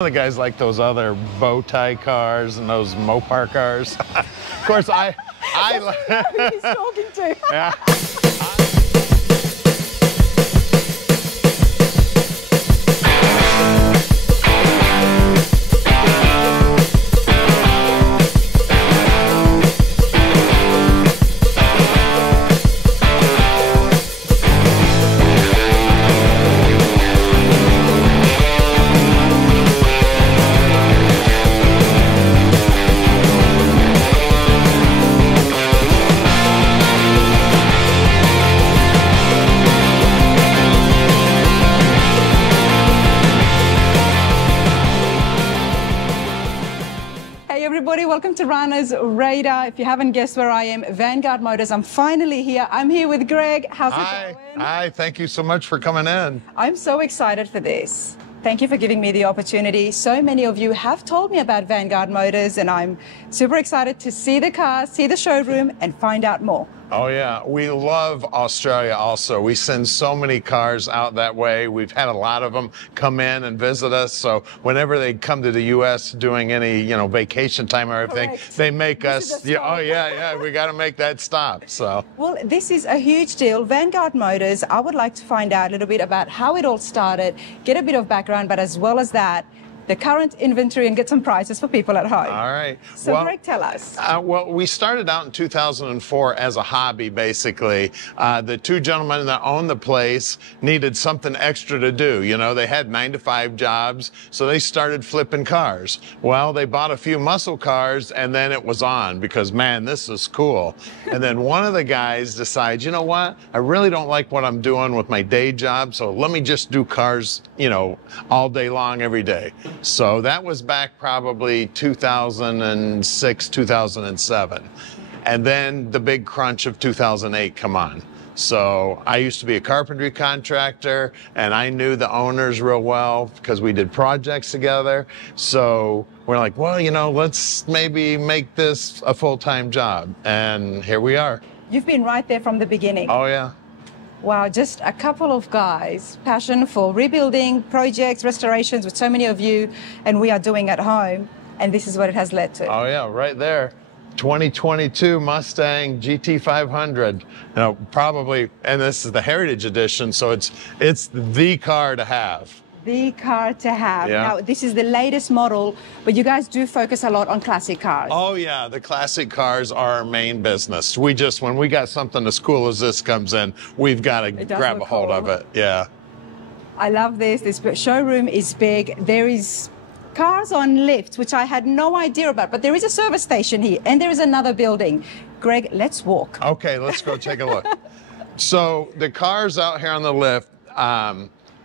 The guys like those other bow tie cars and those Mopar cars. Of course, I who he's talking to. yeah. Welcome to Rana's Radar. If you haven't guessed where I am, Vanguard Motors. I'm finally here. I'm here with Greg. How's it going? Hi, thank you so much for coming in. I'm so excited for this. Thank you for giving me the opportunity. So many of you have told me about Vanguard Motors, and I'm super excited to see the cars, see the showroom, and find out more. Oh, yeah. We love Australia also. We send so many cars out that way. We've had a lot of them come in and visit us. So whenever they come to the U.S. doing any, vacation time or everything, Correct. They make us, we got to make that stop. So. Well, this is a huge deal. Vanguard Motors, I would like to find out a little bit about how it all started, get a bit of background, but as well as that, the current inventory and get some prices for people at home. All right. So, Greg, tell us. Well, we started out in 2004 as a hobby, basically. The two gentlemen that owned the place needed something extra to do. They had 9-to-5 jobs, so they started flipping cars. Well, they bought a few muscle cars, and then it was on because, man, this is cool. And then one of the guys decides, you know what? I really don't like what I'm doing with my day job, so let me just do cars, all day long, every day. So that was back probably 2006, 2007. And then the big crunch of 2008 come on. So I used to be a carpentry contractor, and I knew the owners real well because we did projects together. So we're like, well, let's maybe make this a full-time job. And here we are. You've been right there from the beginning. Oh, yeah. Wow, just a couple of guys, passion for rebuilding projects, restorations with so many of you, and we are doing at home, and this is what it has led to. Oh yeah, right there. 2022 Mustang GT500. Probably, and this is the Heritage Edition, so it's the car to have. The car to have. Yeah. Now, this is the latest model, but you guys do focus a lot on classic cars. Oh, yeah. The classic cars are our main business. When we got something as cool as this comes in, we've got to grab a hold of it. Yeah. I love this. This showroom is big. There is cars on lifts, which I had no idea about, but there is a service station here, and there is another building. Greg, let's walk. Okay, let's go take a look. So the cars out here on the lift,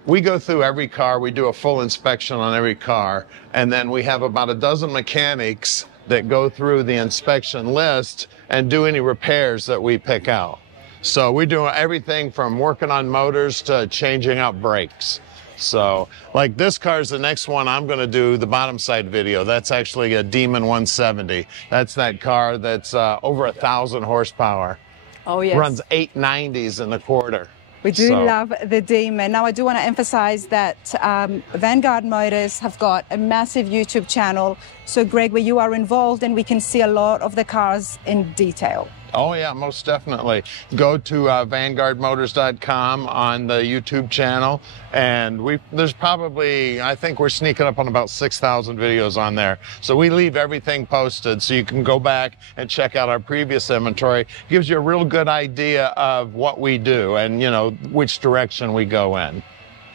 we go through every car, we do a full inspection on every car, and then we have about a dozen mechanics that go through the inspection list and do any repairs that we pick out. So we do everything from working on motors to changing out brakes. So like this car is the next one I'm going to do the bottom side video. That's actually a Demon 170. That's that car that's over 1,000 horsepower. Oh, yes. Runs 890s in the quarter. We do love the Demon. Now, I do want to emphasize that Vanguard Motors have got a massive YouTube channel. So, Greg, where you are involved, and we can see a lot of the cars in detail. Oh, yeah, most definitely. Go to vanguardmotors.com on the YouTube channel, and there's probably, I think we're sneaking up on about 6,000 videos on there. So we leave everything posted so you can go back and check out our previous inventory. Gives you a real good idea of what we do and, which direction we go in.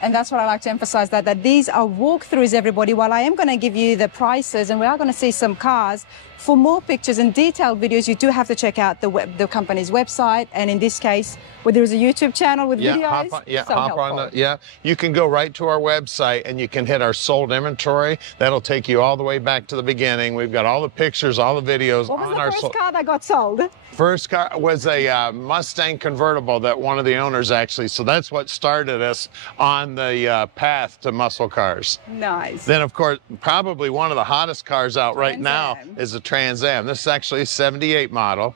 And that's what I like to emphasize, that these are walkthroughs, everybody. While I am going to give you the prices and we are going to see some cars, for more pictures and detailed videos, you do have to check out the company's website. And in this case, where there is a YouTube channel with videos. You can go right to our website and you can hit our sold inventory. That'll take you all the way back to the beginning. We've got all the pictures, all the videos. What was the first car that got sold? First car was a Mustang convertible that one of the owners actually, so that's what started us on the path to muscle cars. Nice. Then, of course, probably one of the hottest cars out right now is a Trans Am. This is actually a 78 model.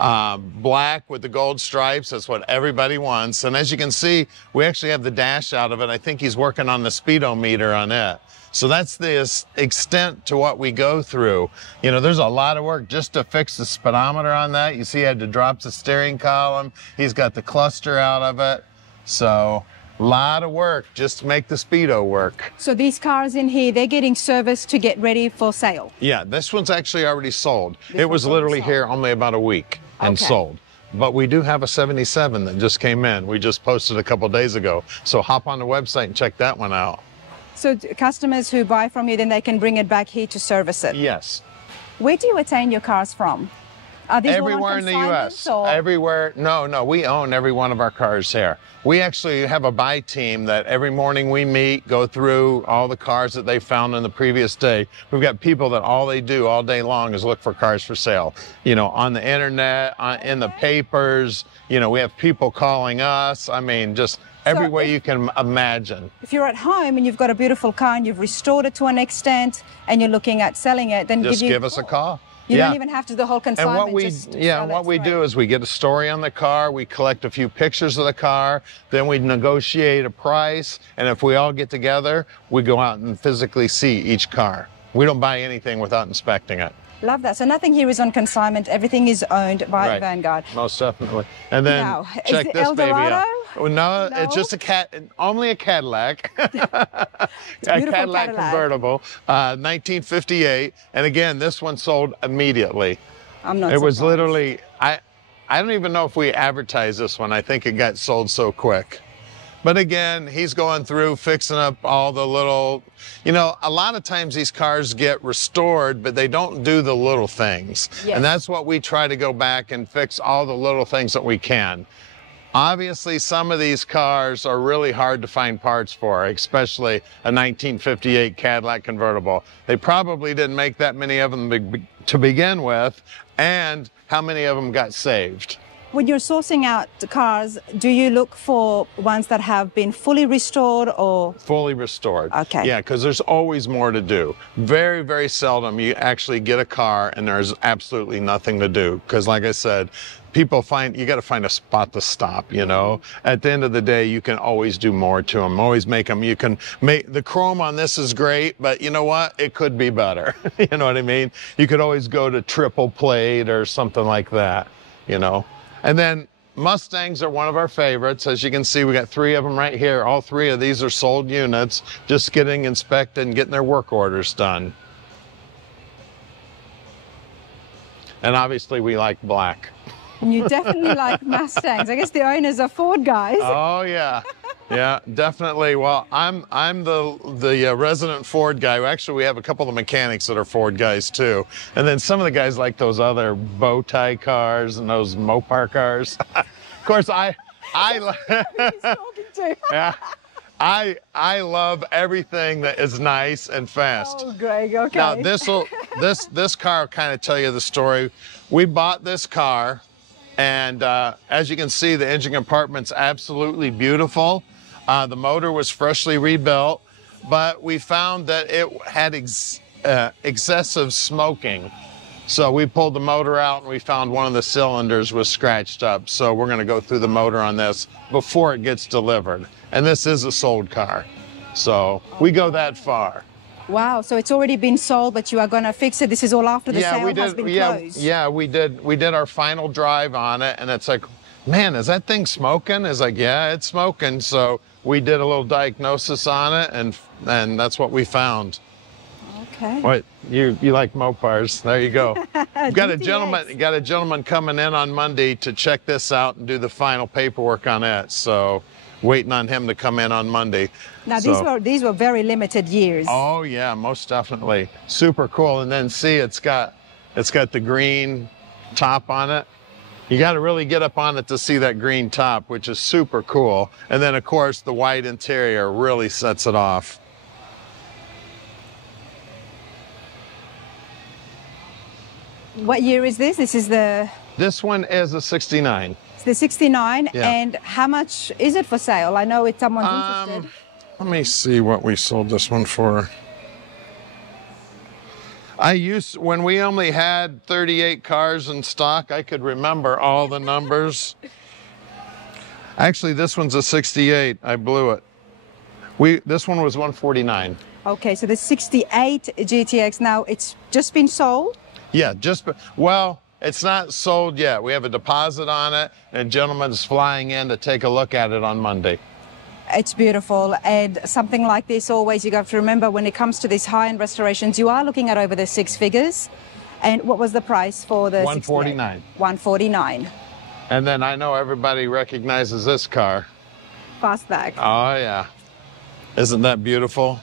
Black with the gold stripes, that's what everybody wants. And as you can see, we actually have the dash out of it. I think he's working on the speedometer on it. So that's the extent to what we go through. You know, there's a lot of work just to fix the speedometer on that. You see he had to drop the steering column. He's got the cluster out of it. So a lot of work just to make the Speedo work. So these cars in here, they're getting serviced to get ready for sale? Yeah, this one's actually already sold. It was literally here only about a week and sold. But we do have a 77 that just came in. We just posted a couple days ago. So hop on the website and check that one out. So customers who buy from you, then they can bring it back here to service it? Yes. Where do you attain your cars from? Are these everywhere in the U.S. Or? Everywhere. No, we own every one of our cars here. We actually have a buy team that every morning we meet, go through all the cars that they found in the previous day. We've got people that all they do all day long is look for cars for sale. You know, on the internet, in the papers. You know, we have people calling us. I mean, just every way you can imagine. If you're at home and you've got a beautiful car and you've restored it to an extent and you're looking at selling it, then just give us a call. You don't even have to do the whole consignment. And what we do is we get a story on the car, we collect a few pictures of the car, then we negotiate a price, and if we all get together, we go out and physically see each car. We don't buy anything without inspecting it. Love that. So nothing here is on consignment. Everything is owned by Vanguard. Most definitely. And then check this baby out. No, it's just only a Cadillac. A Cadillac convertible, 1958. And again, this one sold immediately. I'm not surprised. It was literally, I don't even know if we advertised this one. I think it got sold so quick. But again, he's going through fixing up all the little, you know, a lot of times these cars get restored, but they don't do the little things. Yes. And that's what we try to go back and fix all the little things that we can. Obviously, some of these cars are really hard to find parts for, especially a 1958 Cadillac convertible. They probably didn't make that many of them to begin with, and how many of them got saved. When you're sourcing out the cars, do you look for ones that have been fully restored or? Fully restored. Okay. Yeah, because there's always more to do. Very, very seldom you actually get a car and there's absolutely nothing to do. Because like I said, people you got to find a spot to stop, you know. At the end of the day, you can always do more to them, always make them. You can make, the chrome on this is great, but you know what? It could be better. You know what I mean? You could always go to triple plate or something like that, you know. And then Mustangs are one of our favorites. As you can see, we got 3 of them right here. All 3 of these are sold units, just getting inspected and getting their work orders done. And obviously we like black. And you definitely like Mustangs. I guess the owners are Ford guys. Oh yeah, yeah, definitely. Well, I'm the resident Ford guy. Actually, we have a couple of mechanics that are Ford guys too. And then some of the guys like those other bow tie cars and those Mopar cars. Of course, yeah. I love everything that is nice and fast. Oh, Greg, okay. Now this car will kind of tell you the story. We bought this car, and as you can see, the engine compartment's absolutely beautiful. The motor was freshly rebuilt, but we found that it had excessive smoking. So we pulled the motor out and we found one of the cylinders was scratched up. So we're gonna go through the motor on this before it gets delivered. And this is a sold car. So we go that far. Wow, so it's already been sold, but you are gonna fix it. This is all after the sale has been closed. Yeah, we did our final drive on it, and it's like, man, is that thing smoking? It's like, yeah, it's smoking. So we did a little diagnosis on it, and that's what we found. Okay. What, you like Mopars? There you go. Got a gentleman coming in on Monday to check this out and do the final paperwork on it. So waiting on him to come in on Monday. Now these were very limited years. Oh yeah, most definitely. Super cool. And then see, it's got the green top on it. You got to really get up on it to see that green top, which is super cool. And then of course the white interior really sets it off. What year is this? This one is a 69. It's the 69, yeah. And how much is it for sale? I know it's someone's interested. Let me see what we sold this one for. When we only had 38 cars in stock, I could remember all the numbers. Actually, this one's a 68. I blew it. This one was 149. Okay, so the 68 GTX, now it's just been sold? Yeah, well, it's not sold yet. We have a deposit on it, and a gentleman's flying in to take a look at it on Monday. It's beautiful, and something like this, always you have to remember when it comes to these high-end restorations, you are looking at over the 6 figures. And what was the price for the 149? 149. And then I know everybody recognizes this car. Fastback. Oh yeah, isn't that beautiful?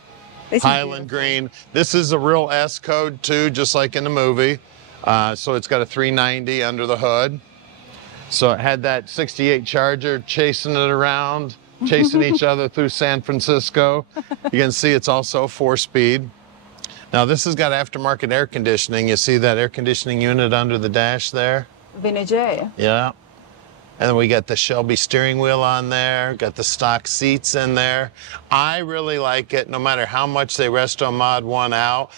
Highland green. This is a real S code too, just like in the movie. So it's got a 390 under the hood. So it had that 68 Charger chasing it around, chasing each other through San Francisco. You can see it's also 4-speed. Now this has got aftermarket air conditioning. You see that air conditioning unit under the dash there? Vintage. Yeah. And then we got the Shelby steering wheel on there, got the stock seats in there. I really like it, no matter how much they resto mod one out,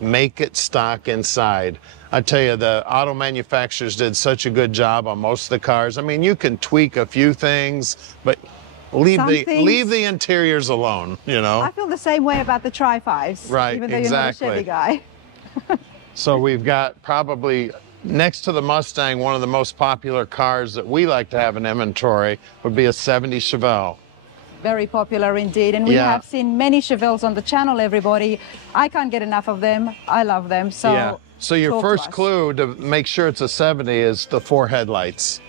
make it stock inside. I tell you, the auto manufacturers did such a good job on most of the cars. I mean, you can tweak a few things, but leave the interiors alone, you know? I feel the same way about the Tri-5s. Right, even though exactly. You're not a Chevy guy. So we've got probably, next to the Mustang, one of the most popular cars that we like to have in inventory would be a 70 Chevelle. Very popular indeed, and we have seen many Chevelles on the channel, everybody. I can't get enough of them. I love them. So, yeah. So your first clue to make sure it's a 70 is the 4 headlights.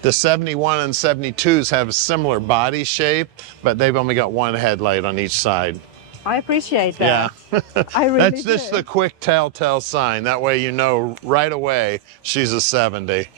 The 71 and 72s have a similar body shape, but they've only got 1 headlight on each side. I appreciate that. Yeah. I really That's just the quick telltale sign. That way you know right away she's a 70.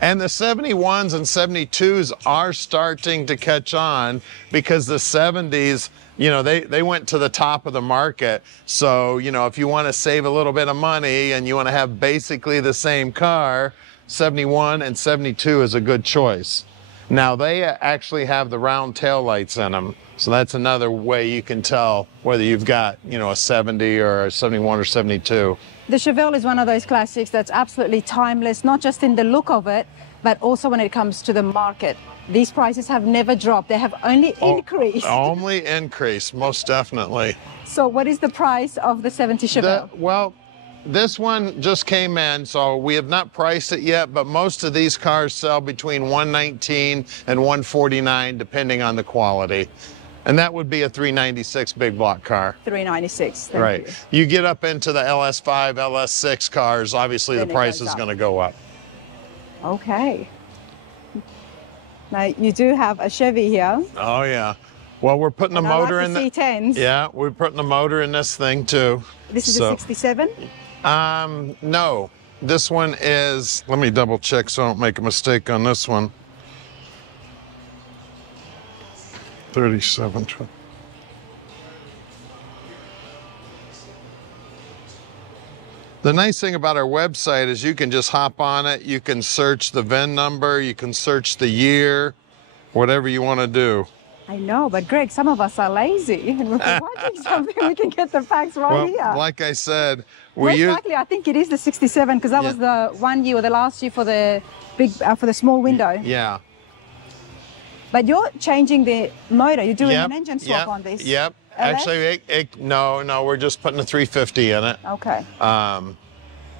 And the 71s and 72s are starting to catch on because the 70s, you know, they went to the top of the market. So, you know, if you want to save a little bit of money and you want to have basically the same car, 71 and 72 is a good choice. Now, they actually have the round tail lights in them. So that's another way you can tell whether you've got, you know, a 70 or a 71 or 72. The Chevelle is one of those classics that's absolutely timeless, not just in the look of it, but also when it comes to the market. These prices have never dropped. They have only increased. Only increased, most definitely. So what is the price of the 70 Chevelle? Well, this one just came in, so we have not priced it yet, but most of these cars sell between $119 and $149, depending on the quality. And that would be a 396 big block car. 396, right. You get up into the LS5, LS6 cars, obviously then the price is going to go up. Okay. Now, you do have a Chevy here. Oh, yeah. Well, we're putting a motor in the C10s. Yeah, we're putting a motor in this thing, too. This is a 67? No. This one is, let me double check so I don't make a mistake on this one. 37. The nice thing about our website is you can just hop on it, you can search the VIN number, you can search the year, whatever you want to do. I know, but Greg, some of us are lazy. And if we're watching something, we can get the facts right here. Like I said, most likely, I think it is the 67 because that was the one year or the last year for the big, for the small window. Yeah. But you're changing the motor. You're doing an engine swap on this. Yep. Actually, no, we're just putting a 350 in it. Okay.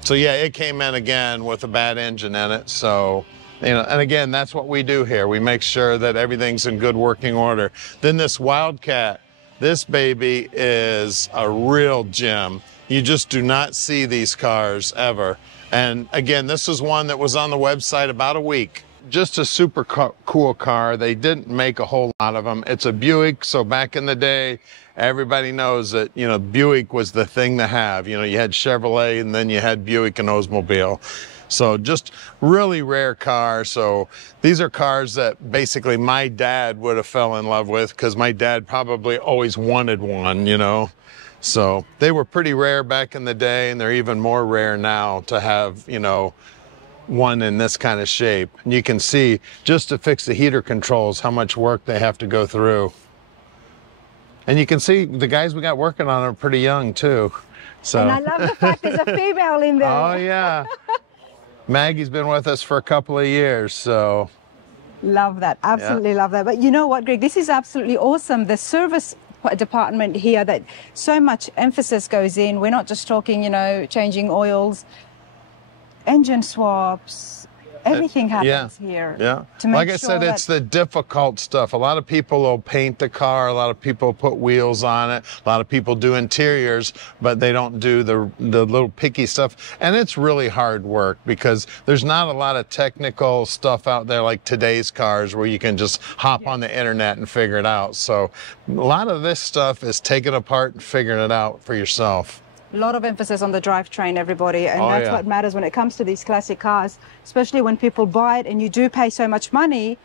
So yeah, it came in again with a bad engine in it. So, you know, and again, that's what we do here. We make sure that everything's in good working order. Then this Wildcat, this baby is a real gem. You just do not see these cars ever. And again, this is one that was on the website about a week. Just a super cool car. They didn't make a whole lot of them. It's a Buick, so back in the day, everybody knows that, you know, Buick was the thing to have. You know, you had Chevrolet and then you had Buick and Oldsmobile. So just really rare car. So these are cars that basically my dad would have fell in love with because my dad probably always wanted one, you know. So they were pretty rare back in the day, and they're even more rare now to have, you know, one in this kind of shape. And you can see just to fix the heater controls how much work they have to go through. And you can see the guys we got working on are pretty young too. So. And I love the fact there's a female in there. Oh yeah. Maggie's been with us for a couple of years, so. Love that, absolutely love that. But you know what, Greg, this is absolutely awesome. The service department here, that so much emphasis goes in. We're not just talking, you know, changing oils, engine swaps, everything happens here. Yeah. To make like I said, it's the difficult stuff. A lot of people will paint the car. A lot of people put wheels on it. A lot of people do interiors, but they don't do the little picky stuff. And it's really hard work because there's not a lot of technical stuff out there like today's cars where you can just hop on the internet and figure it out. So a lot of this stuff is taking apart and figuring it out for yourself. A lot of emphasis on the drivetrain, everybody, and that's what matters when it comes to these classic cars, especially when people buy it and you do pay so much money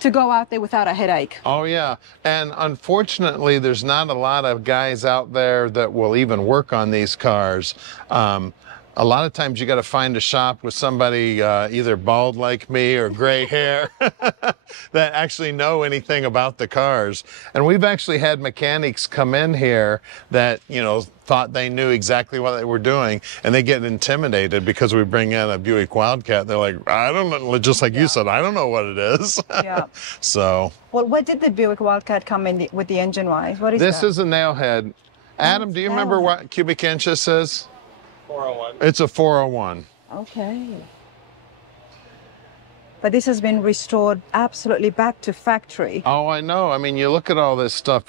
to go out there without a headache. Oh, yeah. And unfortunately, there's not a lot of guys out there that will even work on these cars. A lot of times you got to find a shop with somebody either bald like me or gray hair that actually know anything about the cars. And we've actually had mechanics come in here that, you know, thought they knew exactly what they were doing, and they get intimidated because we bring in a Buick Wildcat. They're like, I don't know, just like you said, I don't know what it is. Yeah. So. Well, what did the Buick Wildcat come in with the engine-wise? What is this? That? Is a nailhead. Adam, do you remember what cubic inches is? 401. It's a 401. Okay. But this has been restored absolutely back to factory. Oh, I know. I mean, you look at all this stuff.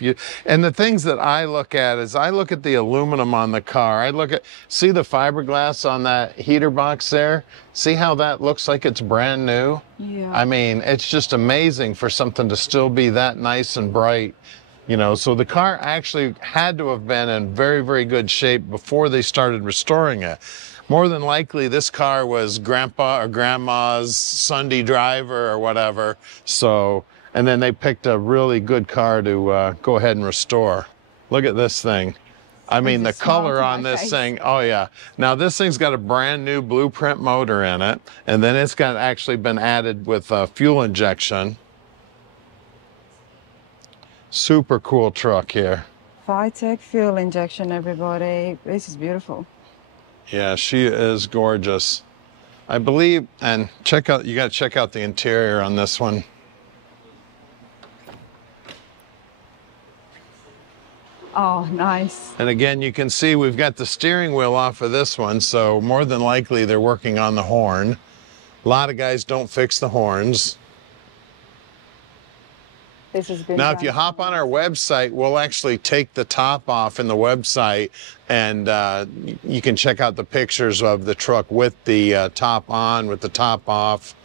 And the things that I look at is I look at the aluminum on the car. I look at, see the fiberglass on that heater box there? See how that looks like it's brand new? Yeah. I mean, it's just amazing for something to still be that nice and bright. You know, so the car actually had to have been in very, very good shape before they started restoring it. More than likely, this car was grandpa or grandma's Sunday driver or whatever. So, and then they picked a really good car to go ahead and restore. Look at this thing. I mean, the color on this thing, oh yeah. Now this thing's got a brand new blueprint motor in it, and then it's got actually been added with fuel injection. Super cool truck here. Vitec fuel injection, everybody. This is beautiful. Yeah, she is gorgeous. I believe, and check out, you got to check out the interior on this one. Oh, nice. And again, you can see we've got the steering wheel off of this one, so more than likely they're working on the horn. A lot of guys don't fix the horns. This has been now, if you hop on our website, we'll actually take the top off in the website, and you can check out the pictures of the truck with the top on, with the top off.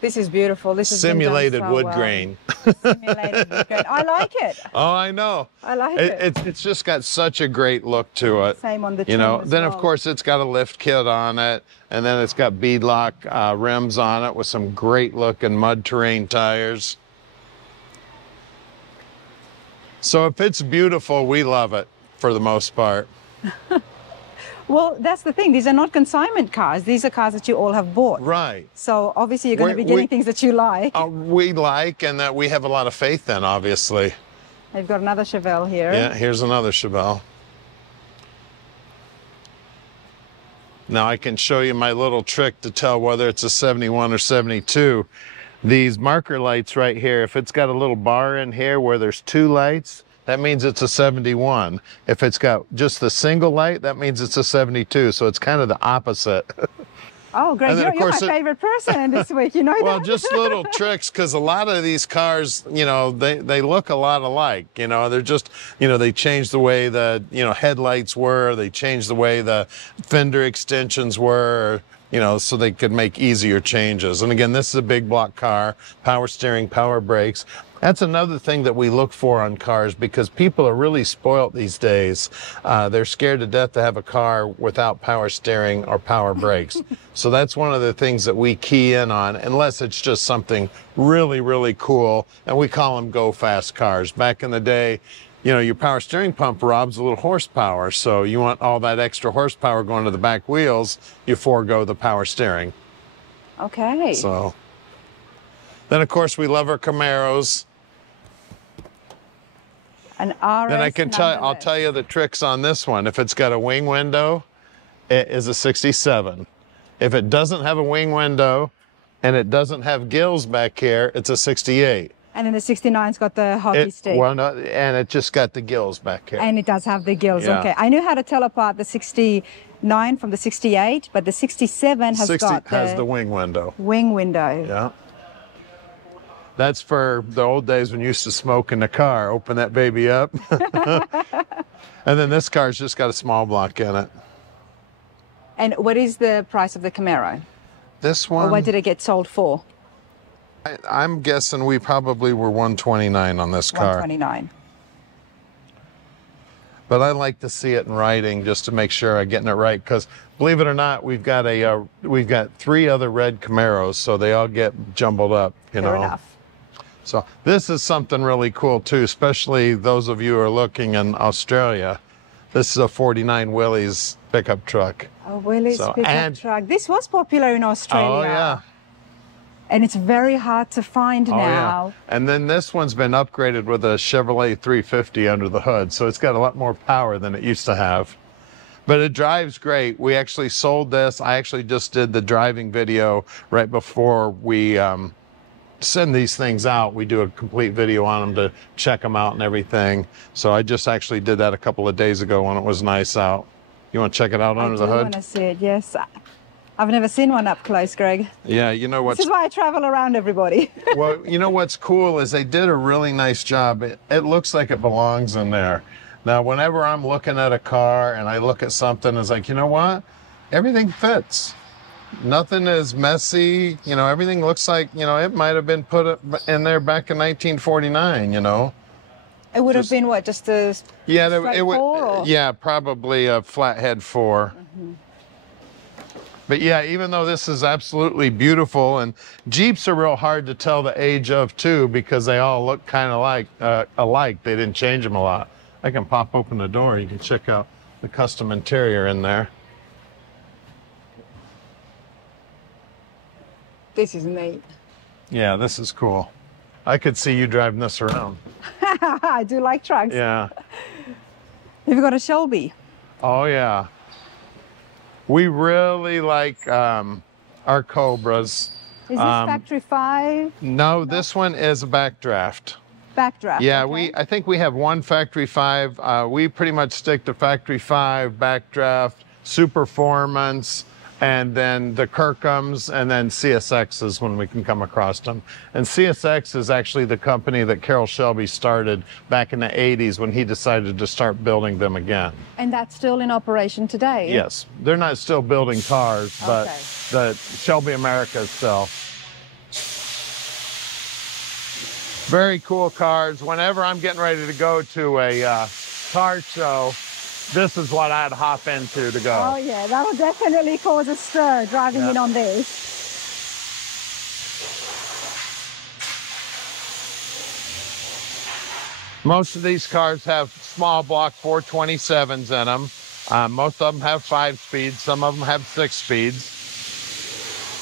This is beautiful. This is simulated so wood well. grain. Simulated wood grain. I like it. Oh, I know. I like it. It's just got such a great look to it. Same on the You know, trim as then well. of course it's got a lift kit on it, and then it's got beadlock rims on it with some great looking mud terrain tires. So if it's beautiful, we love it for the most part. Well, that's the thing. These are not consignment cars. These are cars that you all have bought. Right. So obviously you're going to be getting things that you like. We like, and that we have a lot of faith in, obviously. I've got another Chevelle here. Yeah, here's another Chevelle. Now I can show you my little trick to tell whether it's a 71 or 72. These marker lights right here, if it's got a little bar in here where there's two lights, that means it's a 71. If it's got just the single light, that means it's a 72. So it's kind of the opposite. Oh, Greg, you're my favorite person this week. You know well, that? just little tricks, because a lot of these cars, you know, they look a lot alike. You know, they're just, you know, they change the way the, you know, headlights were. They changed the way the fender extensions were. You know, so they could make easier changes. And again, this is a big block car, power steering, power brakes. That's another thing that we look for on cars, because people are really spoiled these days. They're scared to death to have a car without power steering or power brakes. So that's one of the things that we key in on, unless it's just something really, really cool. And we call them go fast cars. Back in the day, you know, your power steering pump robs a little horsepower. So you want all that extra horsepower going to the back wheels, you forego the power steering. Okay. So then, of course, we love our Camaros. An RS. Then I can I'll tell you the tricks on this one. If it's got a wing window, it is a 67. If it doesn't have a wing window and it doesn't have gills back here, it's a 68. And then the 69's got the hockey stick. Well, no, and it just got the gills back here. And it does have the gills, Yeah. okay. I knew how to tell apart the 69 from the 68, but the 67 has got the wing window. Wing window. Yeah. That's for the old days when you used to smoke in the car. Open that baby up. And then this car's just got a small block in it. And what is the price of the Camaro? This one, Or what did it get sold for? I'm guessing we probably were 129 on this car. 129. But I like to see it in writing just to make sure I'm getting it right. Because believe it or not, we've got 3 other red Camaros, so they all get jumbled up. You Fair know. enough. So this is something really cool too, especially those of you who are looking in Australia. This is a 49 Willys pickup truck. Oh, Willys pickup and- truck. This was popular in Australia. Oh yeah. And it's very hard to find Oh, now. yeah. And then this one's been upgraded with a Chevrolet 350 under the hood, so it's got a lot more power than it used to have. But it drives great. We actually sold this. I actually just did the driving video right before we send these things out. We do a complete video on them to check them out and everything. So I just actually did that a couple of days ago when it was nice out. You want to check it out under the I do hood? want to see it, yes. I've never seen one up close, Greg. Yeah, you know what's This is why I travel around everybody. well, you know what's cool is they did a really nice job. It looks like it belongs in there. Now, whenever I'm looking at a car and I look at something, it's like, you know what? Everything fits. Nothing is messy. You know, everything looks like, you know, it might have been put in there back in 1949, you know. It would have been what, just a Yeah, straight it would. four, or? Yeah, probably a flathead 4. But yeah, even though this is absolutely beautiful, and Jeeps are real hard to tell the age of too, because they all look kind of like alike. They didn't change them a lot. I can pop open the door. You can check out the custom interior in there. This is neat. Yeah, this is cool. I could see you driving this around. I do like trucks. Yeah. You've got a Shelby. Oh yeah. We really like our Cobras. Is this factory 5? No, this one is a backdraft. Backdraft. Yeah, okay. I think we have one factory 5. We pretty much stick to factory 5, backdraft, Superformance, and then the Kirkhams, and then CSXs when we can come across them. And CSX is actually the company that Carroll Shelby started back in the 80s when he decided to start building them again. And that's still in operation today? Yes, they're not still building cars, but Okay. the Shelby America itself. Very cool cars. Whenever I'm getting ready to go to a car show, this is what I'd hop into to go. Oh yeah, that would definitely cause a stir driving in on this. Most of these cars have small block 427s in them. Most of them have 5 speeds. Some of them have 6 speeds.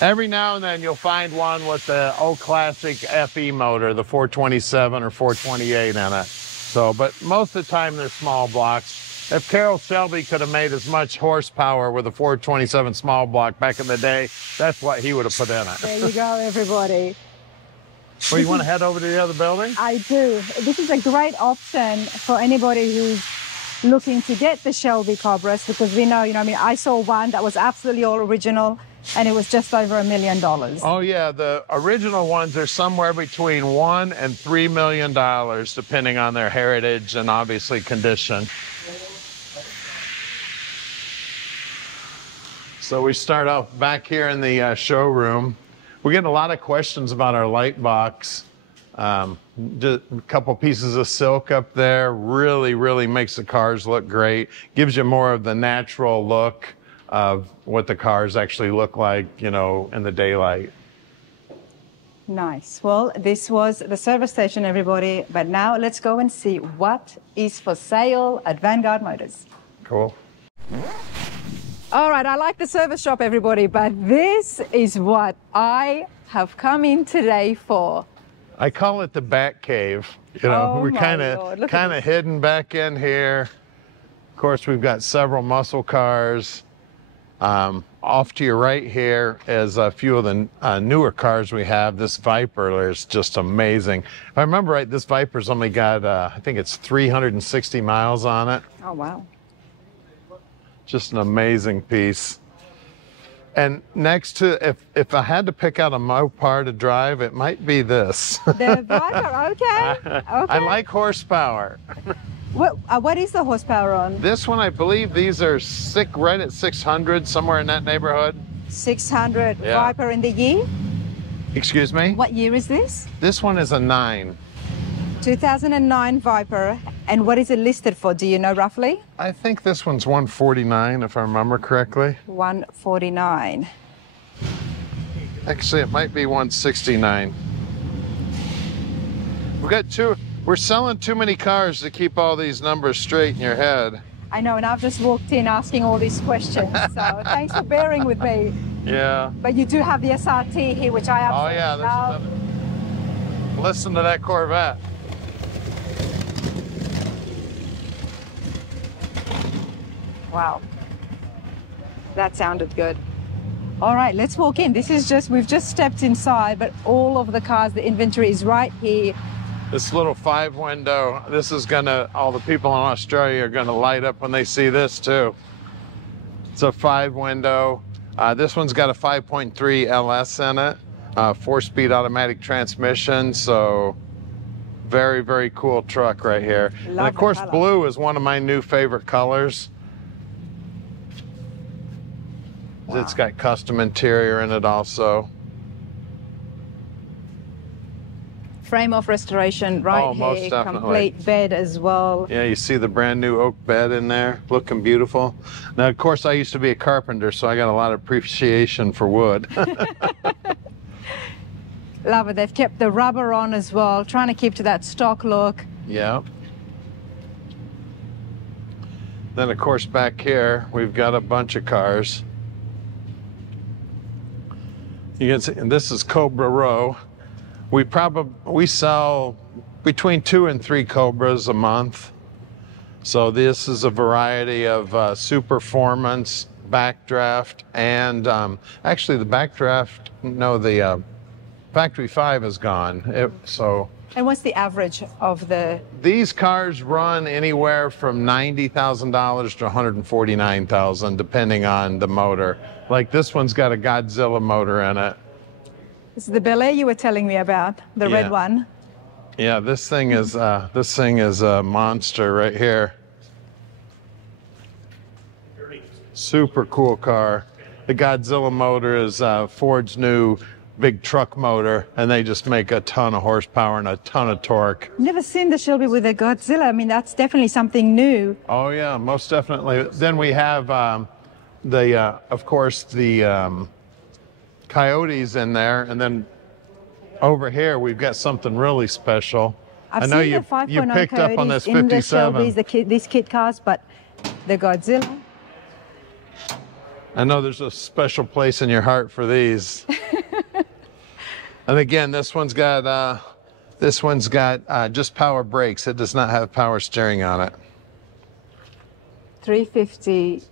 Every now and then you'll find one with the old classic FE motor, the 427 or 428 in it. So, but most of the time they're small blocks. If Carroll Shelby could have made as much horsepower with a 427 small block back in the day, that's what he would have put in it. There you go, everybody. Well, you want to head over to the other building? I do. This is a great option for anybody who's looking to get the Shelby Cobras, because we know, I mean, I saw one that was absolutely all original and it was just over $1 million. Oh yeah, the original ones are somewhere between $1 and $3 million, depending on their heritage and obviously condition. So we start off back here in the showroom. We're getting a lot of questions about our light box. Just a couple pieces of silk up there really makes the cars look great. Gives you more of the natural look of what the cars actually look like, in the daylight. Nice. Well, this was the service station, everybody. But now let's go and see what is for sale at Vanguard Motors. Cool. All right, I like the service shop, everybody, but this is what I have come in today for. I call it the Bat Cave. You know, Oh we're my kind Lord, look of at this. hidden back in here. Of course, we've got several muscle cars. Off to your right here is a few of the newer cars we have. This Viper is just amazing. If I remember right, this Viper's only got, I think it's 360 miles on it. Oh, wow. Just an amazing piece. And next to, if I had to pick out a Mopar to drive, it might be this. The Viper, okay. Okay. I like horsepower. What is the horsepower on? This one, I believe these are right at 600, somewhere in that neighborhood. 600 Yeah. Viper in the year? Excuse me? What year is this? This one is a 9. 2009 Viper. And what is it listed for? Do you know roughly? I think this one's 149, if I remember correctly. 149. Actually, it might be 169. We're selling too many cars to keep all these numbers straight in your head. I know, and I've just walked in asking all these questions, so thanks for bearing with me. Yeah. But you do have the SRT here, which I Oh absolutely yeah, love. listen to that Corvette. Wow, that sounded good. All right, let's walk in. We've just stepped inside, but all of the cars, the inventory is right here. This little 5-window, all the people in Australia are gonna light up when they see this too. It's a 5-window. This one's got a 5.3 LS in it, 4-speed automatic transmission, so very, very cool truck right here. And of course, blue is one of my new favorite colors. Wow. It's got custom interior in it also. Frame-off restoration right Oh, most here, definitely. complete bed as well. Yeah, you see the brand new oak bed in there, looking beautiful. Now, of course, I used to be a carpenter, so I got a lot of appreciation for wood. Love it. They've kept the rubber on as well, trying to keep to that stock look. Yeah. Then, of course, back here, we've got a bunch of cars. You can see, and this is Cobra Row. We sell between 2 and 3 Cobras a month. So this is a variety of Superformance, backdraft, and actually the backdraft, no, the Factory 5 is gone. And what's the average of the... These cars run anywhere from $90,000 to $149,000, depending on the motor. Like this one's got a Godzilla motor in it. This is the Bel Air you were telling me about, the red one. Yeah, this thing is a monster right here. Super cool car. The Godzilla motor is Ford's new big truck motor, and they just make a ton of horsepower and a ton of torque. Never seen the Shelby with a Godzilla. I mean, that's definitely something new. Oh yeah, most definitely. Then we have of course, the Coyotes in there, and then over here we've got something really special. I know seen you the 5.0 picked up on this in 57. The Shelbys, these kit cars, but the Godzilla. I know there's a special place in your heart for these. And again, this one's got just power brakes. It does not have power steering on it. 350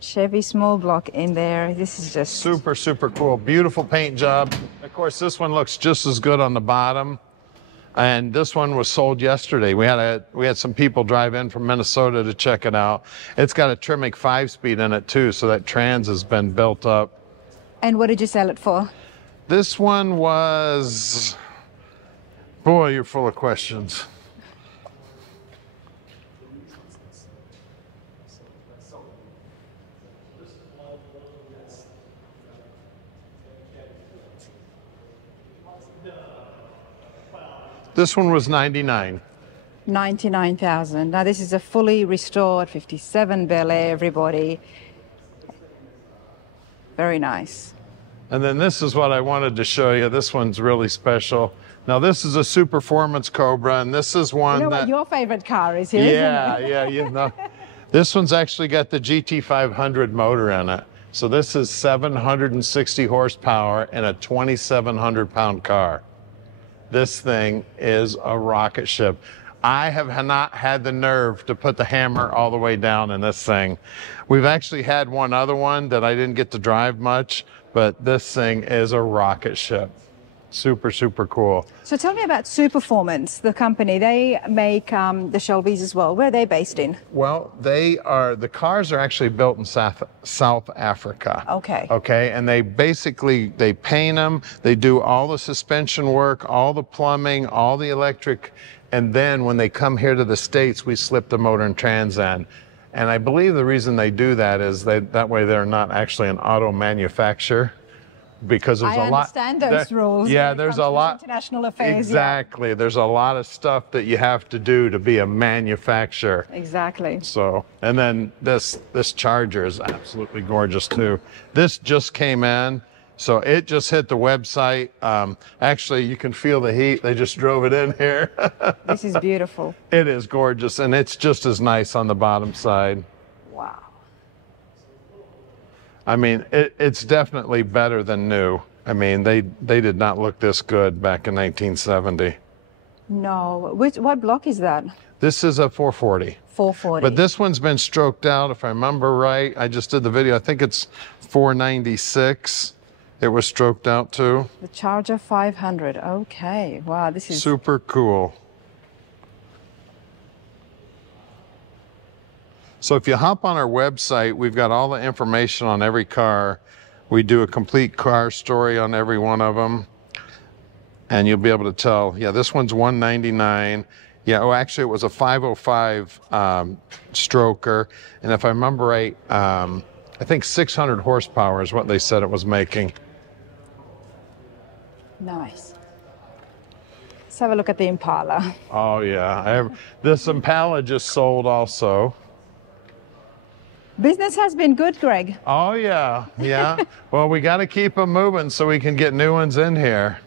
Chevy small block in there. This is just super, super cool. Beautiful paint job. Of course, this one looks just as good on the bottom. And this one was sold yesterday. We had some people drive in from Minnesota to check it out. It's got a Tremec 5-speed in it too, so that trans has been built up. And what did you sell it for? This one was, boy, you're full of questions. This one was 99. 99,000. Now this is a fully restored 57 Bel Air, everybody. Very nice. And then this is what I wanted to show you. This one's really special. Now this is a Superformance Cobra, and this is one what your favorite car is here, yeah, isn't it? yeah, you know. This one's actually got the GT500 motor in it. So this is 760 horsepower in a 2,700 pound car. This thing is a rocket ship. I have not had the nerve to put the hammer all the way down in this thing. We've actually had one other one that I didn't get to drive much, but this thing is a rocket ship. Super, super cool. So tell me about Superformance, the company. They make the Shelbys as well. Where are they based in? Well, the cars are actually built in South Africa. Okay. Okay, and they paint them, they do all the suspension work, all the plumbing, all the electric, and then when they come here to the States, we slip the motor and trans in. And I believe the reason they do that is that way they're not actually an auto manufacturer. Because there's a lot. I understand those rules. Yeah, there's a lot. International affairs. Exactly. Yeah. There's a lot of stuff that you have to do to be a manufacturer. Exactly. So, and then this Charger is absolutely gorgeous too. This just came in, so it just hit the website. Actually, you can feel the heat. They just drove it in here. This is beautiful. It is gorgeous, and it's just as nice on the bottom side. Wow. I mean, it's definitely better than new. I mean, they did not look this good back in 1970. No. What block is that? This is a 440. 440. But this one's been stroked out, if I remember right. I just did the video. I think it's 496. It was stroked out too. The Charger 500. Okay. Wow, this is super cool. So if you hop on our website, we've got all the information on every car. We do a complete car story on every one of them. And you'll be able to tell, yeah, this one's 199. Yeah, oh, actually it was a 505 stroker. And if I remember right, I think 600 horsepower is what they said it was making. nice. Let's have a look at the Impala. Oh yeah, this Impala just sold also. Business has been good, Greg. Oh yeah, yeah. Well, we got to keep them moving so we can get new ones in here.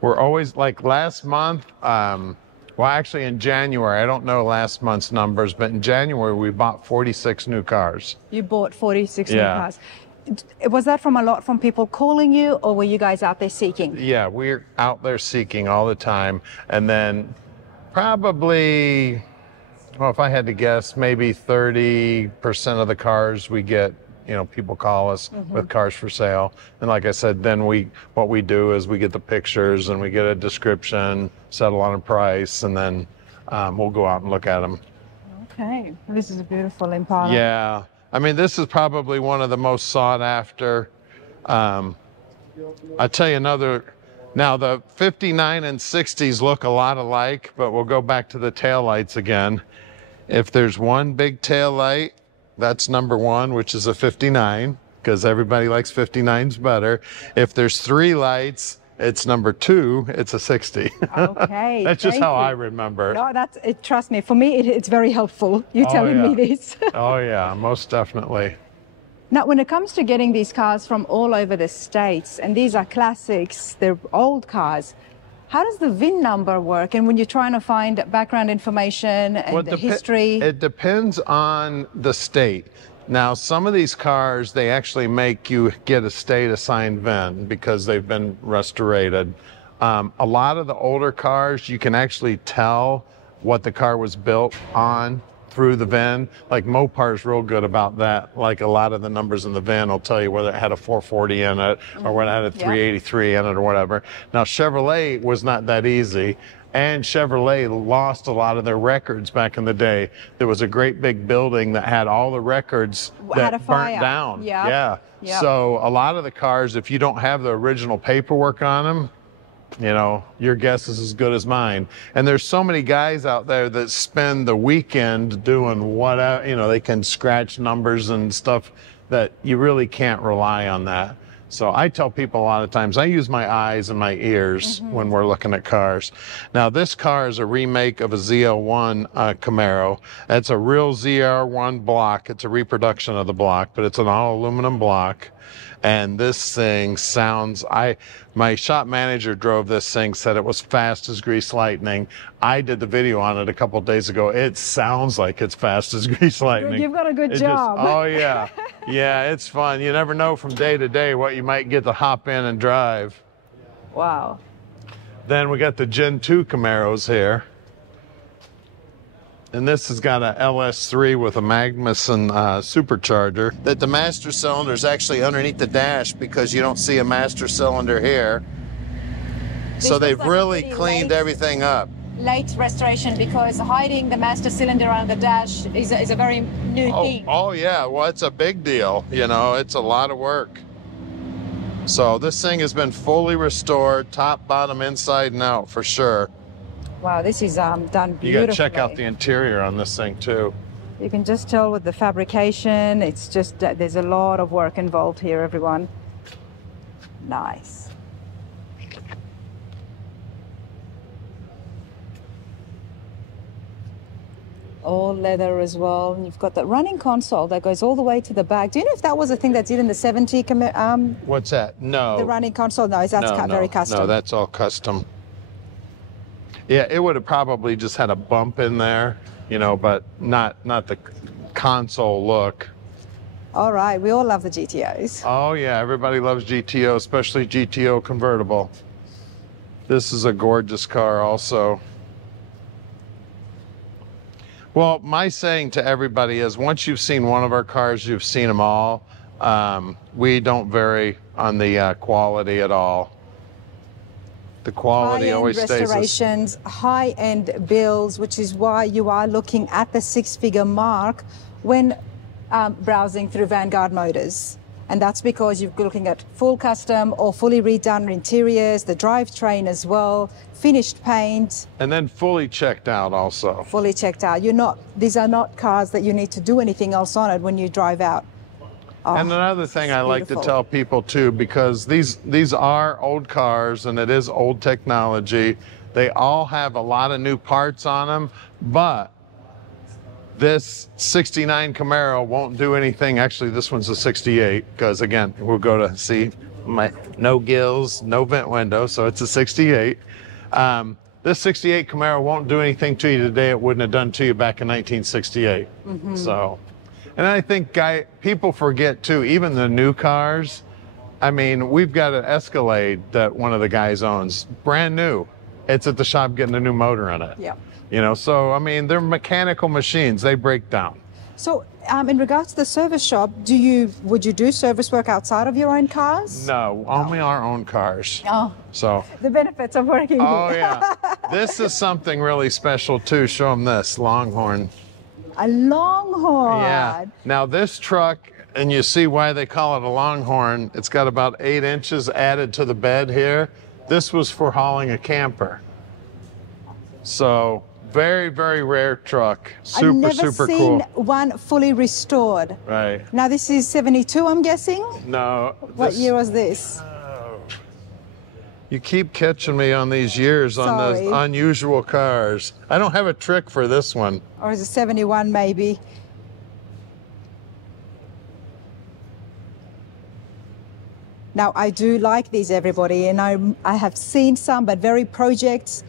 We're always, like last month, well actually in January, I don't know last month's numbers, but in January we bought 46 new cars. You bought 46 new cars. Was that from a lot from people calling you, or were you guys out there seeking? Yeah, we're out there seeking all the time. And then probably, well, if I had to guess, maybe 30% of the cars we get, you know, people call us with cars for sale. And like I said, then what we do is we get the pictures and we get a description, settle on a price, and then we'll go out and look at them. Okay, this is a beautiful Impala. Yeah, I mean, this is probably one of the most sought after. I'll tell you another. Now the 59 and 60s look a lot alike, but we'll go back to the taillights again. If there's one big tail light, that's number one, which is a 59, because everybody likes 59s better. If there's three lights, it's number two, it's a 60. Okay. That's just how I remember. No, trust me, for me, it's very helpful. You telling me this. Oh yeah, most definitely. Now, when it comes to getting these cars from all over the States, and these are classics, they're old cars, how does the VIN number work? And when you're trying to find background information and the history? It depends on the state. Now, some of these cars, they actually make you get a state-assigned VIN because they've been restored. A lot of the older cars, you can actually tell what the car was built on through the VIN. Like Mopar's real good about that. Like a lot of the numbers in the VIN will tell you whether it had a 440 in it or whether it had a 383 in it or whatever. Now, Chevrolet was not that easy. And Chevrolet lost a lot of their records back in the day. There was a great big building that had all the records that burnt down. Yeah. So a lot of the cars, if you don't have the original paperwork on them, you know, your guess is as good as mine. And there's so many guys out there that spend the weekend doing whatever, you know, they can scratch numbers and stuff that you really can't rely on that. So I tell people a lot of times, I use my eyes and my ears when we're looking at cars. Now, this car is a remake of a ZL1 Camaro. That's a real ZR1 block. It's a reproduction of the block, but it's an all aluminum block. And this thing sounds, my shop manager drove this thing, said it was fast as grease lightning. I did the video on it a couple of days ago. It sounds like it's fast as grease lightning. You've got a good job. Oh yeah, yeah, it's fun. You never know from day to day what you might get to hop in and drive. Wow. Then we got the Gen 2 Camaros here. And this has got a LS3 with a Magnuson supercharger. That the master cylinder is actually underneath the dash because you don't see a master cylinder here. So they've really cleaned everything up. Late restoration, because hiding the master cylinder on the dash is a very new thing. Oh yeah, well it's a big deal, you know, it's a lot of work. So this thing has been fully restored, top, bottom, inside and out for sure. Wow, this is done beautifully. You gotta check out the interior on this thing too. You can just tell with the fabrication, it's just, there's a lot of work involved here, everyone. Nice. All leather as well. And you've got the running console that goes all the way to the back. Do you know if that was a thing that's in the 70? What's that? No. The running console? No, that's very custom. No, that's all custom. Yeah, it would have probably just had a bump in there, you know, but not the console look. All right, we all love the GTOs. Oh yeah, everybody loves GTO, especially GTO convertible. This is a gorgeous car also. Well, my saying to everybody is once you've seen one of our cars, you've seen them all. We don't vary on the quality at all. The quality always stays. High-end restorations, high-end builds, which is why you are looking at the six-figure mark when browsing through Vanguard Motors. And that's because you're looking at full custom or fully redone interiors, the drivetrain as well, finished paint. And then fully checked out also. Fully checked out. These are not cars that you need to do anything else on it when you drive out. Oh, and another thing I like to tell people too, because these are old cars and it is old technology, they all have a lot of new parts on them, but this 69 Camaro won't do anything. Actually, this one's a 68 because again, we'll go to see my no gills, no vent window, so it's a 68. This 68 Camaro won't do anything to you today it wouldn't have done to you back in 1968. Mm-hmm. So. And I think people forget too, even the new cars. I mean, we've got an Escalade that one of the guys owns, brand new. It's at the shop getting a new motor in it. Yeah. You know, so I mean, they're mechanical machines. They break down. So, in regards to the service shop, would you do service work outside of your own cars? No, only our own cars. Oh. So. The benefits of working. Oh yeah. This is something really special too. Show them this Longhorn. A Longhorn. Yeah. Now this truck, and you see why they call it a Longhorn, it's got about 8 inches added to the bed here. This was for hauling a camper. So very, very rare truck. Super, super cool. I've never seen one fully restored. Right. Now this is 72, I'm guessing? No. What year was this? You keep catching me on these years on the unusual cars. I don't have a trick for this one. Or is it 71 maybe? Now I do like these, everybody, and I have seen some, but very projects.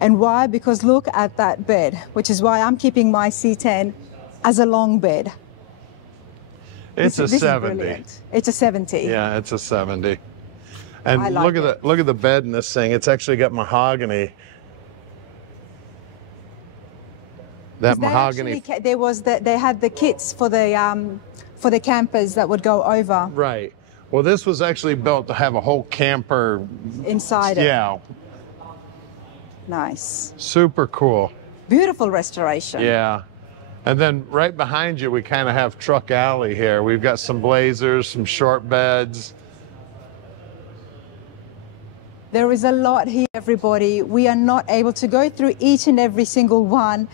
And why? Because look at that bed, which is why I'm keeping my C10 as a long bed. It's a 70. It's a 70. Yeah, it's a 70. And look at the bed in this thing. It's actually got mahogany. That mahogany. They had the kits for the campers that would go over. Right. Well, this was actually built to have a whole camper inside it. Yeah. Nice. Super cool. Beautiful restoration. Yeah. And then right behind you, we kind of have Truck Alley here. We've got some Blazers, some short beds. There is a lot here, everybody. We are not able to go through each and every single one,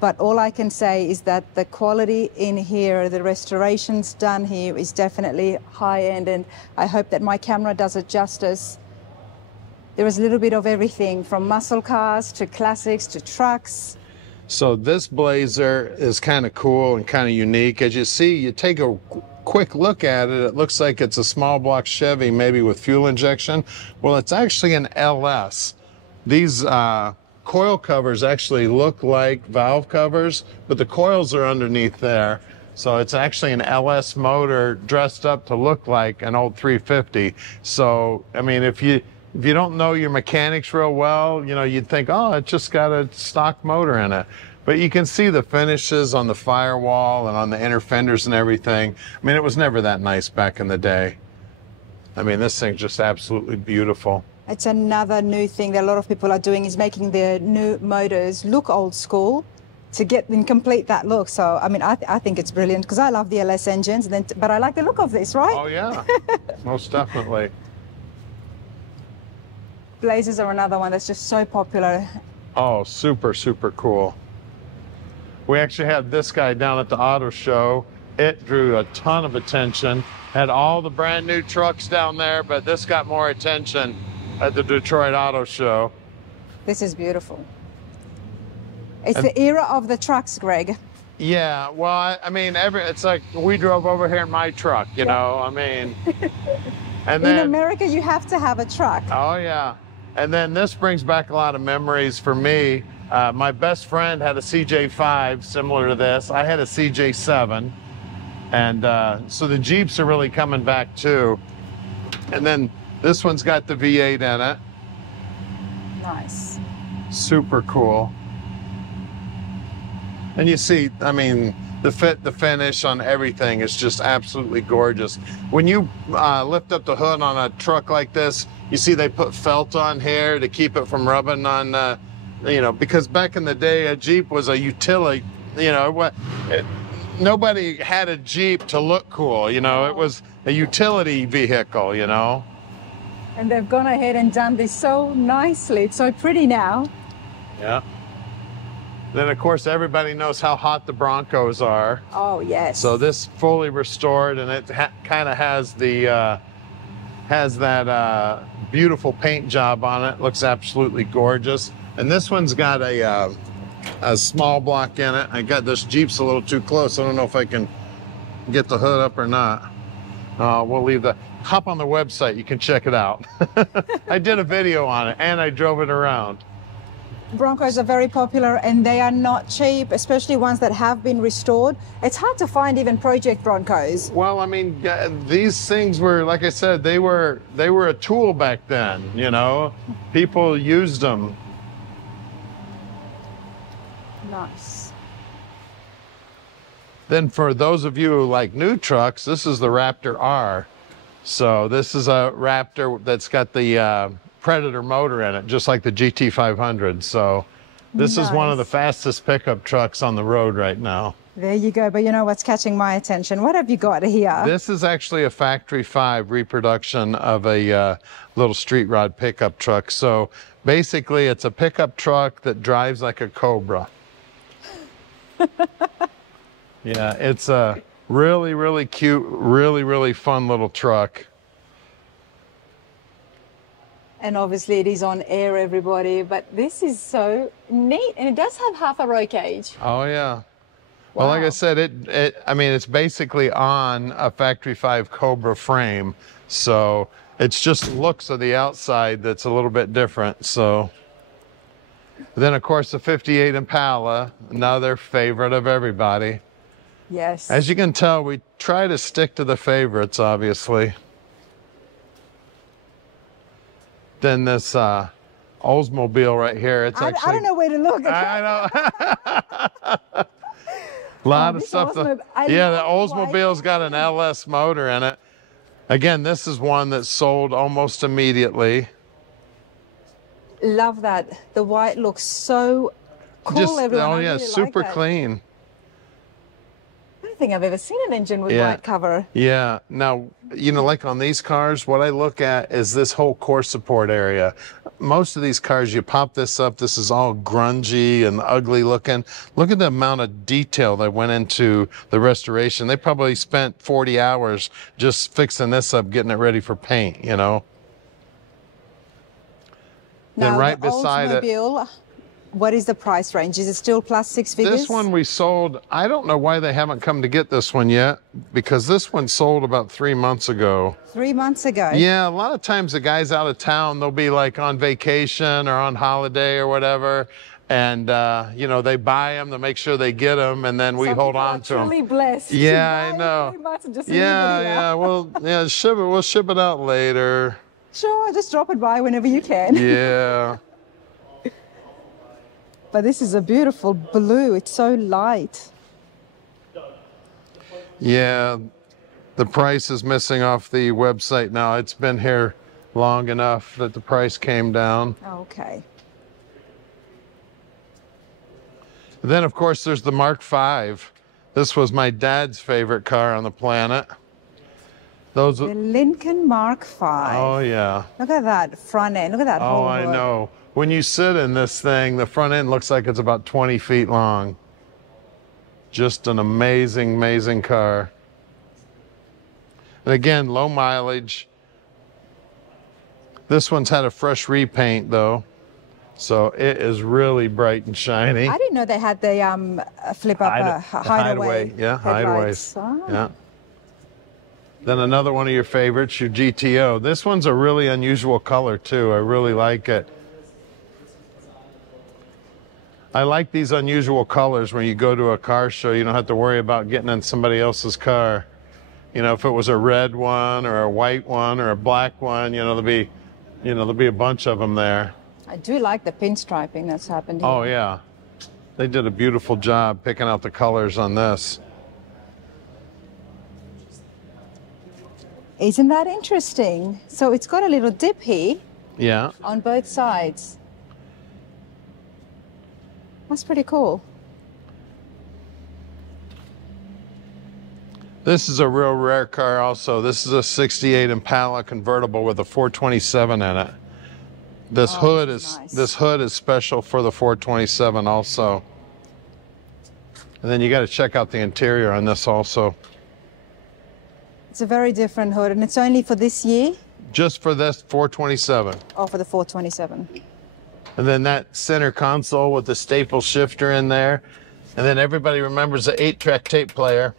but all I can say is that the quality in here, the restorations done here is definitely high-end, and I hope that my camera does it justice. There is a little bit of everything from muscle cars to classics to trucks. So this Blazer is kind of cool and kind of unique. As you see, you take a quick look at it, it looks like it's a small block Chevy, maybe with fuel injection. Well, it's actually an LS. These coil covers actually look like valve covers, but the coils are underneath there. So it's actually an LS motor dressed up to look like an old 350. So, I mean, if you if you don't know your mechanics real well, you know, you'd think, oh, it just got a stock motor in it. But you can see the finishes on the firewall and on the inner fenders and everything. I mean, it was never that nice back in the day. I mean, this thing's just absolutely beautiful. It's another new thing that a lot of people are doing, is making their new motors look old school to get and complete that look. So, I mean, I think it's brilliant because I love the LS engines, but I like the look of this, right? Oh, yeah, most definitely. Blazers are another one that's just so popular. Oh, super, super cool. We actually had this guy down at the auto show. It drew a ton of attention. Had all the brand new trucks down there, but this got more attention at the Detroit Auto Show. This is beautiful. It's the era of the trucks, Greg. Yeah, well, I mean, it's like we drove over here in my truck, you know, I mean. And then, in America, you have to have a truck. Oh, yeah. And then this brings back a lot of memories for me. My best friend had a CJ5 similar to this. I had a CJ7. And so the Jeeps are really coming back too. And then this one's got the V8 in it. Nice. Super cool. And you see, I mean, the fit, the finish on everything is just absolutely gorgeous. When you lift up the hood on a truck like this, you see they put felt on here to keep it from rubbing on, you know, because back in the day, a Jeep was a utility, you know, nobody had a Jeep to look cool, you know, it was a utility vehicle, you know. And they've gone ahead and done this so nicely. It's so pretty now. Yeah. Then, of course, everybody knows how hot the Broncos are. Oh, yes. So this fully restored, and it kind of has the has that beautiful paint job on it. Looks absolutely gorgeous. And this one's got a small block in it. I got this Jeep's a little too close. I don't know if I can get the hood up or not. We'll leave the hop on the website. You can check it out. I did a video on it and I drove it around. Broncos are very popular and they are not cheap, especially ones that have been restored. It's hard to find even project Broncos. Well, I mean, these things were, like I said, they were a tool back then, you know. People used them. Nice. Then for those of you who like new trucks, this is the Raptor R. So this is a Raptor that's got the Predator motor in it, just like the GT500. So this is one of the fastest pickup trucks on the road right now. There you go. But you know what's catching my attention? What have you got here? This is actually a Factory 5 reproduction of a little street rod pickup truck. So basically it's a pickup truck that drives like a Cobra. Yeah, it's a really, really cute, really, really fun little truck. And obviously it is on air, everybody, but this is so neat. And it does have half a roll cage. Oh, yeah. Well, like I said, I mean, it's basically on a Factory 5 Cobra frame. So it's just looks of the outside that's a little bit different. So then, of course, the 58 Impala, another favorite of everybody. Yes. As you can tell, we try to stick to the favorites, obviously. Then this Oldsmobile right here. It's actually, I don't know where to look. I know. A lot of stuff. Yeah, the Oldsmobile's got an LS motor in it. Again, this is one that sold almost immediately. Love that. The white looks so cool, everyone. Oh, yeah, really super like clean. I don't think I've ever seen an engine with white cover. Yeah. Now, you know, like on these cars, what I look at is this whole core support area. Most of these cars, you pop this up, this is all grungy and ugly looking. Look at the amount of detail that went into the restoration. They probably spent 40 hours just fixing this up, getting it ready for paint, you know. Now, then right beside it, what is the price range? Is it still plus six figures? This one we sold, I don't know why they haven't come to get this one yet, because this one sold about 3 months ago. 3 months ago? Yeah, a lot of times the guys out of town, they'll be like on vacation or on holiday or whatever, and you know, they buy them to make sure they get them, and then we hold on to them. Really blessed. Yeah, I know. Just yeah, well, yeah, we'll ship it out later. Sure, just drop it by whenever you can. Yeah. But this is a beautiful blue. It's so light. Yeah. The price is missing off the website now. It's been here long enough that the price came down. Okay. Then, of course, there's the Mark V. This was my dad's favorite car on the planet. Those. The Lincoln Mark V. Oh, yeah. Look at that front end. Look at that Oh, whole I hood. know. When you sit in this thing, the front end looks like it's about 20 feet long. Just an amazing, amazing car. And again, low mileage. This one's had a fresh repaint, though. So it is really bright and shiny. I didn't know they had the flip up hideaway. Yeah, headlights. hideaways. Oh. Yeah. Then another one of your favorites, your GTO. This one's a really unusual color too. I really like it. I like these unusual colors when you go to a car show. You don't have to worry about getting in somebody else's car. You know, if it was a red one or a white one or a black one, there'll be a bunch of them there. I do like the pinstriping that's happened here. Oh yeah. They did a beautiful job picking out the colors on this. Isn't that interesting? So it's got a little dip here. Yeah. On both sides. That's pretty cool. This is a real rare car also. This is a 68 Impala convertible with a 427 in it. This hood is nice. This hood is special for the 427 also. And then you got to check out the interior on this also. It's a very different hood, and it's only for this year? Just for this 427. Oh, for the 427. And then that center console with the staple shifter in there. And then everybody remembers the 8-track tape player.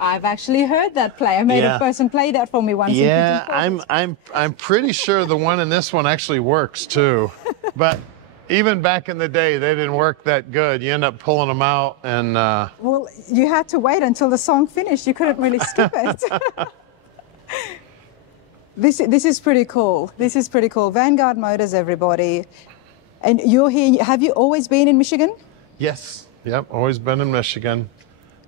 I've actually heard that play. I made a person play that for me once. Yeah, I'm pretty sure the one in this one actually works too. But even back in the day, they didn't work that good. You end up pulling them out and... Well, you had to wait until the song finished. You couldn't really skip it. This is pretty cool. This is pretty cool. Vanguard Motors, everybody. And you're here. Have you always been in Michigan? Yes. Yep. Always been in Michigan.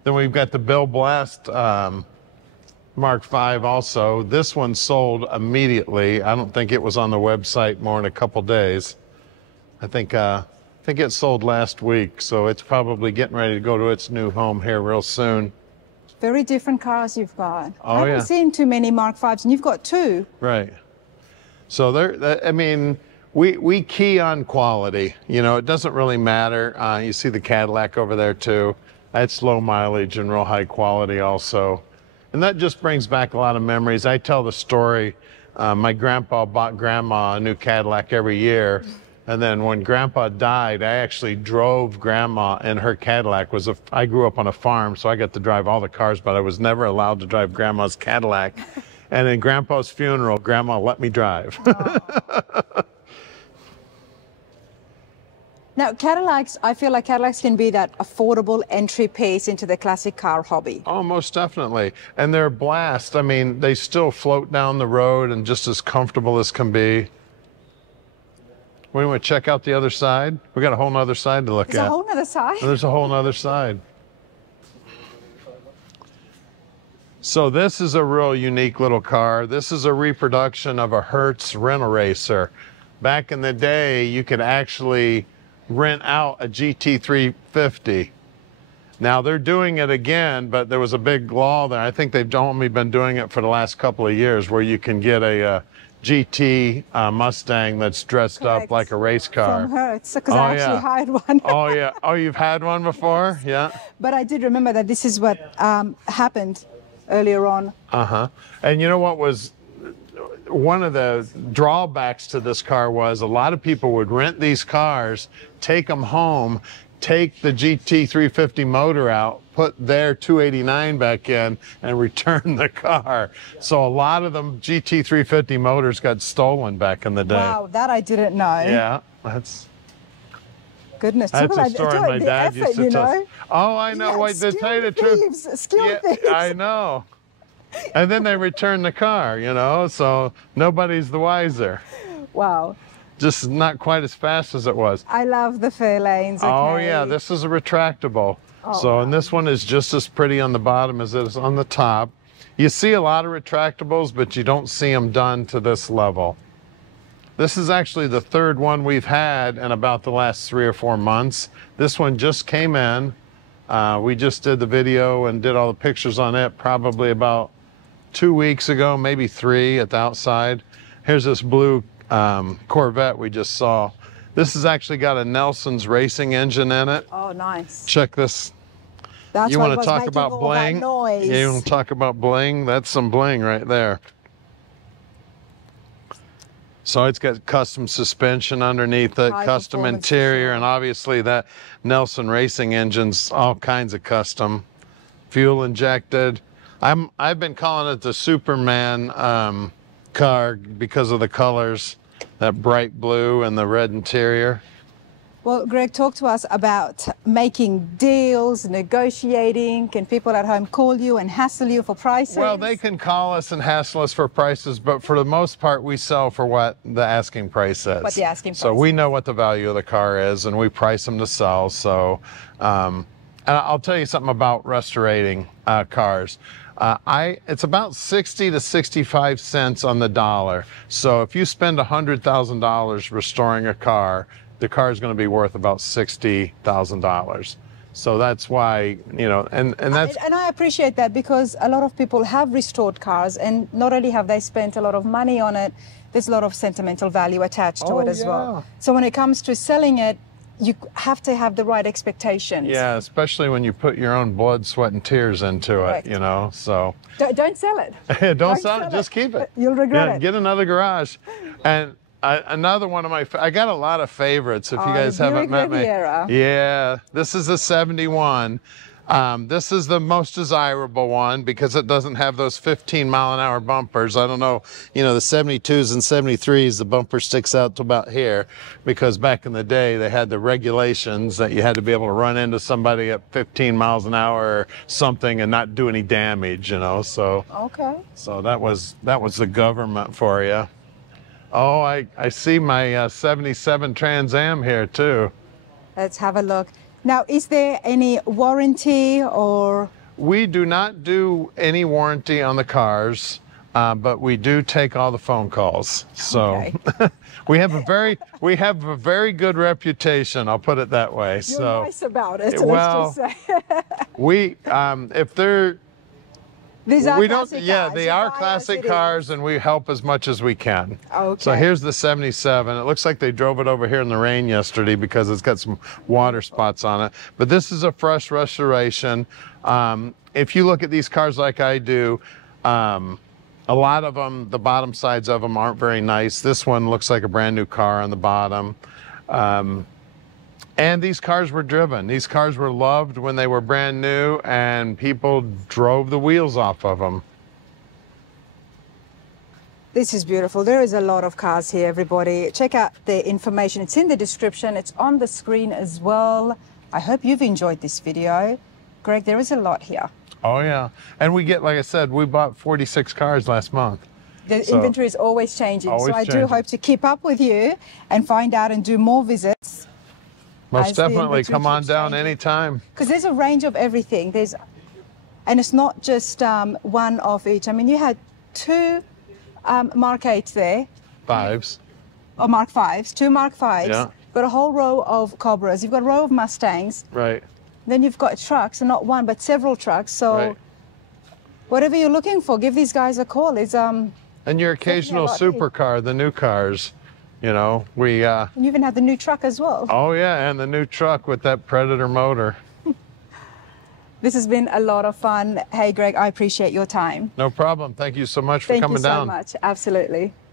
Then we've got the Bill Blast Mark V also. This one sold immediately. I don't think it was on the website more than a couple days. I think it sold last week, so it's probably getting ready to go to its new home here real soon. Very different cars you've got. Oh, I haven't seen too many Mark Vs, and you've got two. Right. So I mean, we key on quality. You know, it doesn't really matter. You see the Cadillac over there too. That's low mileage and real high quality also. And that just brings back a lot of memories. I tell the story, my grandpa bought grandma a new Cadillac every year. And then when grandpa died, I actually drove grandma in her Cadillac. I grew up on a farm, so I got to drive all the cars, but I was never allowed to drive grandma's Cadillac. And in grandpa's funeral, grandma let me drive. Now, Cadillacs, I feel like Cadillacs can be that affordable entry piece into the classic car hobby. Oh, most definitely. And they're a blast. I mean, they still float down the road and just as comfortable as can be. We want to check out the other side. We got a whole nother side to look at. There's a whole nother side? There's a whole nother side. So this is a real unique little car. This is a reproduction of a Hertz rental racer. Back in the day, you could actually rent out a GT350. Now they're doing it again, but there was a big law there. I think they've only been doing it for the last couple of years, where you can get a GT Mustang that's dressed up like a race car. From Hertz, because I actually hired one. Oh yeah. Oh, you've had one before? Yeah. But I did remember that this is what happened earlier on. Uh-huh. And you know what was one of the drawbacks to this car was a lot of people would rent these cars, take them home, take the GT350 motor out, put their 289 back in, and return the car. So a lot of them GT350 motors got stolen back in the day. Wow, that I didn't know. Yeah, that's... Goodness, that's a story my dad used to tell. Oh, I know. Yeah, to tell you the truth. Skilled thieves. I know. And then they return the car, you know, so nobody's the wiser. Wow. Just not quite as fast as it was. I love the fair lanes. Okay. Oh yeah, this is a retractable. Oh, so, wow. and this one is just as pretty on the bottom as it is on the top. You see a lot of retractables, but you don't see them done to this level. This is actually the third one we've had in about the last 3 or 4 months. This one just came in. We just did the video and did all the pictures on it probably about 2 weeks ago, maybe 3 at the outside. Here's this blue Corvette we just saw. This has actually got a Nelson's racing engine in it. Oh, nice. Check this. That's You what want was to talk making about all bling? that noise. You want to talk about bling? That's some bling right there. So it's got custom suspension underneath it, High custom performance for interior, sure. and obviously that Nelson racing engine's all kinds of custom. Fuel injected. I've been calling it the Superman car because of the colors, that bright blue and the red interior. Well, Greg, talk to us about making deals, negotiating. Can people at home call you and hassle you for prices? Well, they can call us and hassle us for prices, but for the most part, we sell for what the asking price is. What the asking price So we know what the value of the car is, and we price them to sell. So, and I'll tell you something about restorating cars. It's about 60 to 65 cents on the dollar. So if you spend $100,000 restoring a car, the car is going to be worth about $60,000. So that's why, you know, and that's... And I appreciate that, because a lot of people have restored cars, and not only have they spent a lot of money on it, there's a lot of sentimental value attached to it as well. So when it comes to selling it, you have to have the right expectations. Yeah, especially when you put your own blood, sweat, and tears into Correct. it, you know, so... Don't sell it. Don't sell it, just keep it. You'll regret it. Get another garage. And another one of my, I got a lot of favorites if you guys haven't met me. Yeah, this is a 71. This is the most desirable one because it doesn't have those 15-mile-an-hour bumpers. I don't know, you know, the 72s and 73s, the bumper sticks out to about here because back in the day they had the regulations that you had to be able to run into somebody at 15 miles an hour or something and not do any damage, you know. So okay. So that was the government for you. Oh, I see my 77 Trans Am here too. Let's have a look. Now, is there any warranty or? We do not do any warranty on the cars, but we do take all the phone calls. So Okay. we have a very good reputation. I'll put it that way. You're so nice about it. well, let's just say. we if they're These are we don't, classic yeah, cars. they You are buy classic as it cars, is. and we help as much as we can. Okay. So here's the 77. It looks like they drove it over here in the rain yesterday because it's got some water spots on it. But this is a fresh restoration. If you look at these cars like I do, a lot of them, the bottom sides of them aren't very nice. This one looks like a brand new car on the bottom. And these cars were driven. These cars were loved when they were brand new, and people drove the wheels off of them. This is beautiful. There is a lot of cars here, everybody. Check out the information. It's in the description. It's on the screen as well. I hope you've enjoyed this video. Greg, there is a lot here. Oh, yeah. And we get, like I said, we bought 46 cars last month. The So- inventory is always changing. Always so I do changing. hope to keep up with you and find out and do more visits. Most As the definitely. inventory Come on keeps down changing. anytime. Because there's a range of everything. And it's not just one of each. I mean, you had two Mark 8s there, Fives. or Mark 5s, two Mark 5s. Yeah. You've got a whole row of Cobras. You've got a row of Mustangs. Right. Then you've got trucks, and not one, but several trucks. So Right. whatever you're looking for, give these guys a call. It's And your occasional lot here. supercar, the new cars, you know, we, and you even have the new truck as well. oh yeah, and the new truck with that Predator motor. This has been a lot of fun. Hey, Greg, I appreciate your time. No problem. Thank you so much for Thank coming you so down. much. Absolutely.